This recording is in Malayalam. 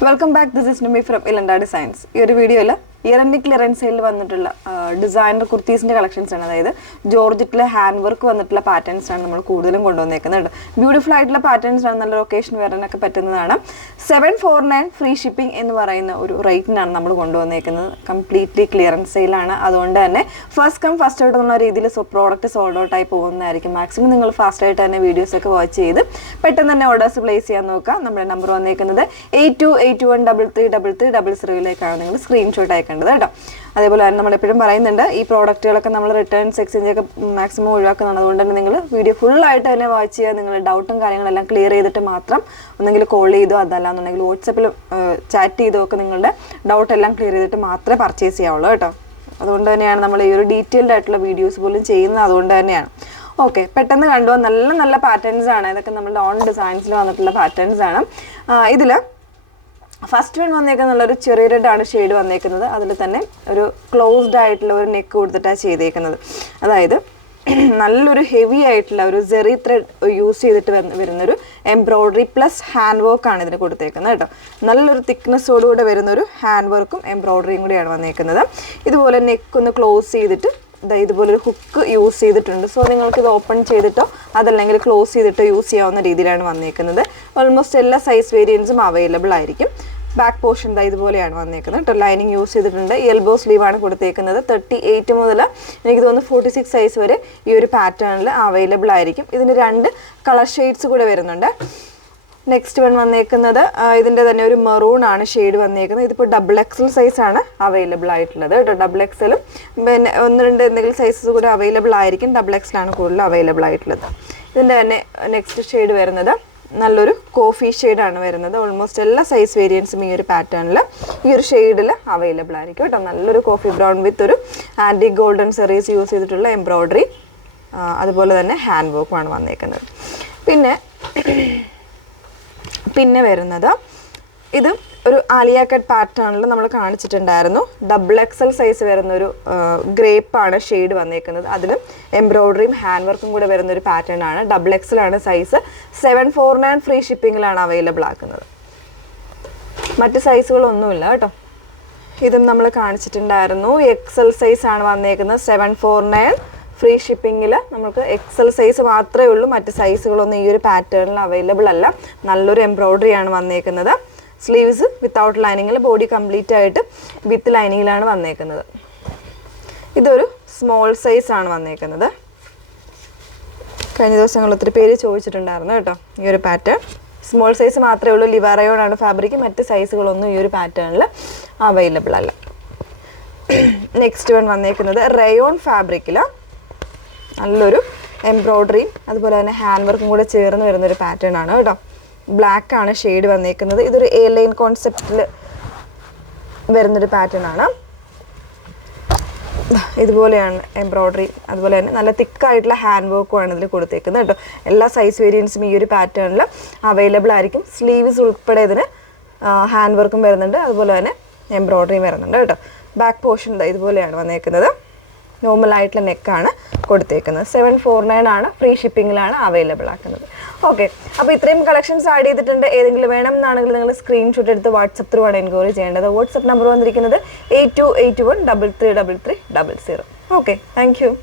Welcome back. This is Numi from Ilanda Designs. This video is year-end clearance sale വന്നിട്ടുള്ള ഡിസൈനർ കുർത്തീസിന്റെ കളക്ഷൻസ് ആണ്. അതായത് ജോർജറ്റിലെ ഹാൻഡ് വർക്ക് വന്നിട്ടുള്ള പാറ്റേൺസ് ആണ് നമ്മൾ കൂടുതലും കൊണ്ടുവന്നേക്കുന്നത്. ബ്യൂട്ടിഫുൾ ആയിട്ടുള്ള പാറ്റേൺസ് ആണ്, നല്ല ഒക്കേഷൻ വെയറിനൊക്കെ പറ്റുന്നതാണ്. 749 ഫ്രീ ഷിപ്പിംഗ് എന്ന് പറയുന്ന ഒരു റേറ്റിനാണ് നമ്മൾ കൊണ്ടുവന്നേക്കുന്നത്. Completely clearance സെയിലാണ്. അതുകൊണ്ട് തന്നെ ഫസ്റ്റ് കം ഫസ്റ്റ് ഔട്ട് എന്നുള്ള രീതിയിൽ പ്രോഡക്റ്റ് സോൾഡ് ഔട്ട് ആയി പോകുന്നതായിരിക്കും. മാക്സിമം നിങ്ങൾ ഫാസ്റ്റ് ആയിട്ട് തന്നെ വീഡിയോസ് ഒക്കെ വാച്ച് ചെയ്ത് പെട്ടെന്ന് തന്നെ ഓർഡേഴ്സ് പ്ലേസ് ചെയ്യാൻ നോക്കുക. നമ്മുടെ നമ്പർ വന്നേക്കുന്നത് 8281333300 നിങ്ങൾ സ്ക്രീൻഷോട്ട് അയക്കേണ്ടത് കേട്ടോ. അതേപോലെ തന്നെ നമ്മളെപ്പോഴും പറയുന്നുണ്ട്, ഈ പ്രോഡക്റ്റുകളൊക്കെ നമ്മൾ റിട്ടേൺസ് എക്സ്ചേഞ്ച് ഒക്കെ മാക്സിമം ഒഴിവാക്കുന്നതാണ്. അതുകൊണ്ട് തന്നെ നിങ്ങൾ വീഡിയോ ഫുള്ളായിട്ട് തന്നെ വാച്ച് ചെയ്യുക. നിങ്ങളുടെ ഡൗട്ടും കാര്യങ്ങളെല്ലാം ക്ലിയർ ചെയ്തിട്ട് മാത്രം ഒന്നെങ്കിൽ കോൾ ചെയ്തോ അതല്ലാന്നുണ്ടെങ്കിൽ വാട്സപ്പിൽ ചാറ്റ് ചെയ്തോ ഒക്കെ നിങ്ങളുടെ ഡൗട്ടെല്ലാം ക്ലിയർ ചെയ്തിട്ട് മാത്രമേ പർച്ചേസ് ചെയ്യാവുള്ളൂ കേട്ടോ. അതുകൊണ്ട് തന്നെയാണ് നമ്മൾ ഈ ഒരു ഡീറ്റെയിൽഡ് ആയിട്ടുള്ള വീഡിയോസ് പോലും ചെയ്യുന്നത്. അതുകൊണ്ട് തന്നെയാണ്. ഓക്കെ, പെട്ടെന്ന് കണ്ടു. നല്ല നല്ല പാറ്റേൺസ് ആണ്. ഇതൊക്കെ നമ്മുടെ ഓൺ ഡിസൈൻസിൽ വന്നിട്ടുള്ള പാറ്റേൺസ് ആണ്. ഇതിൽ ഫസ്റ്റ് വൺ വന്നേക്കുന്നത് നല്ലൊരു ചെറിയ റെഡാണ് ഷെയ്ഡ് വന്നേക്കുന്നത്. അതിൽ തന്നെ ഒരു ക്ലോസ്ഡ് ആയിട്ടുള്ള ഒരു നെക്ക് കൊടുത്തിട്ടാണ് ചെയ്തേക്കുന്നത്. അതായത് നല്ലൊരു ഹെവി ആയിട്ടുള്ള ഒരു ജെറി ത്രെഡ് യൂസ് ചെയ്തിട്ട് വരുന്നൊരു എംബ്രോയ്ഡറി പ്ലസ് ഹാൻഡ് വർക്കാണ് ഇതിന് കൊടുത്തേക്കുന്നത് കേട്ടോ. നല്ലൊരു തിക്നെസ്സോടുകൂടെ വരുന്നൊരു ഹാൻഡ് വർക്കും എംബ്രോയ്ഡറിയും കൂടിയാണ് വന്നേക്കുന്നത്. ഇതുപോലെ നെക്ക് ഒന്ന് ക്ലോസ് ചെയ്തിട്ട് ഇതുപോലൊരു ഹുക്ക് യൂസ് ചെയ്തിട്ടുണ്ട്. സോ നിങ്ങൾക്ക് ഇത് ഓപ്പൺ ചെയ്തിട്ടോ അതല്ലെങ്കിൽ ക്ലോസ് ചെയ്തിട്ടോ യൂസ് ചെയ്യാവുന്ന രീതിയിലാണ് വന്നേക്കുന്നത്. ഓൾമോസ്റ്റ് എല്ലാ സൈസ് വേരിയൻസും അവൈലബിൾ ആയിരിക്കും. ബാക്ക് പോർഷൻ ഇതുപോലെയാണ് വന്നേക്കുന്നത് കേട്ടോ. ലൈനിങ് യൂസ് ചെയ്തിട്ടുണ്ട്. എൽബോ സ്ലീവാണ് കൊടുത്തേക്കുന്നത്. 38 മുതൽ എനിക്ക് തോന്നുന്നു 46 സൈസ് വരെ ഈ ഒരു പാറ്റേണിൽ അവൈലബിൾ ആയിരിക്കും. ഇതിന് 2 കളർ ഷെയ്ഡ്സ് കൂടെ വരുന്നുണ്ട്. നെക്സ്റ്റ് വൺ വന്നേക്കുന്നത് ഇതിൻ്റെ തന്നെ ഒരു മെറൂൺ ആണ് ഷെയ്ഡ് വന്നേക്കുന്നത്. ഇതിപ്പോൾ XXL സൈസാണ് അവൈലബിൾ ആയിട്ടുള്ളത് കേട്ടോ. XXLും പിന്നെ 1-2 എന്തെങ്കിലും സൈസസ് കൂടെ അവൈലബിൾ ആയിരിക്കും. XXL ആണ് കൂടുതൽ അവൈലബിൾ ആയിട്ടുള്ളത്. ഇതിൻ്റെ തന്നെ നെക്സ്റ്റ് ഷെയ്ഡ് വരുന്നത് നല്ലൊരു കോഫി ഷെയ്ഡാണ് വരുന്നത്. ഓൾമോസ്റ്റ് എല്ലാ സൈസ് വേരിയൻസും ഈ ഒരു പാറ്റേണിൽ ഈ ഒരു ഷെയ്ഡിൽ അവൈലബിൾ ആയിരിക്കും കേട്ടോ. നല്ലൊരു കോഫി ബ്രൗൺ വിത്ത് ഒരു ആൻറ്റി ഗോൾഡൻ സെറീസ് യൂസ് ചെയ്തിട്ടുള്ള എംബ്രോയ്ഡറി, അതുപോലെ തന്നെ ഹാൻഡ് വർക്കുമാണ് വന്നേക്കുന്നത്. പിന്നെ വരുന്നത് ഇത് ഒരു ആലിയ കട്ട് പാറ്റേണിൽ നമ്മൾ കാണിച്ചിട്ടുണ്ടായിരുന്നു. XXL സൈസ് വരുന്നൊരു ഗ്രേപ്പാണ് ഷെയ്ഡ് വന്നേക്കുന്നത്. അതിലും എംബ്രോയ്ഡറിയും ഹാൻഡ് വർക്കും കൂടെ വരുന്നൊരു പാറ്റേൺ ആണ്. XXL ആണ് സൈസ്. 749 ഫ്രീ ഷിപ്പിങ്ങിലാണ് അവൈലബിൾ ആക്കുന്നത്. മറ്റ് സൈസുകളൊന്നുമില്ല കേട്ടോ. ഇതും നമ്മൾ കാണിച്ചിട്ടുണ്ടായിരുന്നു. XL സൈസ് ആണ് വന്നേക്കുന്നത്. 749 ഫ്രീ ഷിപ്പിങ്ങിൽ നമുക്ക് XL സൈസ് മാത്രമേ ഉള്ളൂ. മറ്റ് സൈസുകളൊന്നും ഈ ഒരു പാറ്റേണിൽ അവൈലബിൾ അല്ല. നല്ലൊരു എംബ്രോയ്ഡറി ആണ് വന്നേക്കുന്നത്. സ്ലീവ്സ് വിത്തൗട്ട് ലൈനിങ്ങിൽ, ബോഡി കംപ്ലീറ്റ് ആയിട്ട് വിത്ത് ലൈനിങ്ങിലാണ് വന്നേക്കുന്നത്. ഇതൊരു സ്മോൾ സൈസ് ആണ് വന്നേക്കുന്നത്. കഴിഞ്ഞ ദിവസങ്ങളിൽ ഒത്തിരി പേര് ചോദിച്ചിട്ടുണ്ടായിരുന്നു കേട്ടോ ഈ ഒരു പാറ്റേൺ. സ്മോൾ സൈസ് മാത്രമേ ഉള്ളൂ. ലിവാറയോൺ ആണ് ഫാബ്രിക്. മറ്റ് സൈസുകളൊന്നും ഈ ഒരു പാറ്റേണിൽ അവൈലബിൾ അല്ല. നെക്സ്റ്റ് വൺ വന്നേക്കുന്നത് റയോൺ ഫാബ്രിക്കിൽ നല്ലൊരു എംബ്രോയ്ഡറി അതുപോലെ തന്നെ ഹാൻഡ് വർക്കും കൂടെ ചേർന്ന് വരുന്നൊരു പാറ്റേൺ ആണ് കേട്ടോ. ബ്ലാക്ക് ആണ് ഷെയ്ഡ് വന്നേക്കുന്നത്. ഇതൊരു എ ലൈൻ കോൺസെപ്റ്റിൽ വരുന്നൊരു പാറ്റേൺ ആണ്. ഇതുപോലെയാണ് എംബ്രോയ്ഡറി. അതുപോലെ തന്നെ നല്ല തിക്കായിട്ടുള്ള ഹാൻഡ് വർക്കുമാണ് ഇതിൽ കൊടുത്തേക്കുന്നത് കേട്ടോ. എല്ലാ സൈസ് വേരിയൻസും ഈ ഒരു പാറ്റേണിൽ അവൈലബിൾ ആയിരിക്കും. സ്ലീവ്സ് ഉൾപ്പെടെ ഇതിന് ഹാൻഡ് വർക്കും വരുന്നുണ്ട്, അതുപോലെ തന്നെ എംബ്രോയ്ഡറിയും വരുന്നുണ്ട് കേട്ടോ. ബാക്ക് പോർഷൻ ഇതുപോലെയാണ് വന്നേക്കുന്നത്. നോർമൽ ആയിട്ടുള്ള നെക്കാണ് കൊടുത്തേക്കുന്നത്. 749 ആണ്. ഫ്രീ ഷിപ്പിങ്ങിലാണ് അവൈലബിൾ ആക്കുന്നത്. ഓക്കെ, അപ്പോൾ ഇത്രയും കളക്ഷൻസ് ആഡ് ചെയ്തിട്ടുണ്ട്. ഏതെങ്കിലും വേണം എന്നാണെങ്കിൽ നിങ്ങൾ സ്ക്രീൻഷോട്ട് എടുത്ത് വാട്സപ്പ് ത്രൂ ആണ് എൻക്വയറി ചെയ്യേണ്ടത്. വാട്സപ്പ് നമ്പർ വന്നിരിക്കുന്നത് 8281333300. Okay, thank you.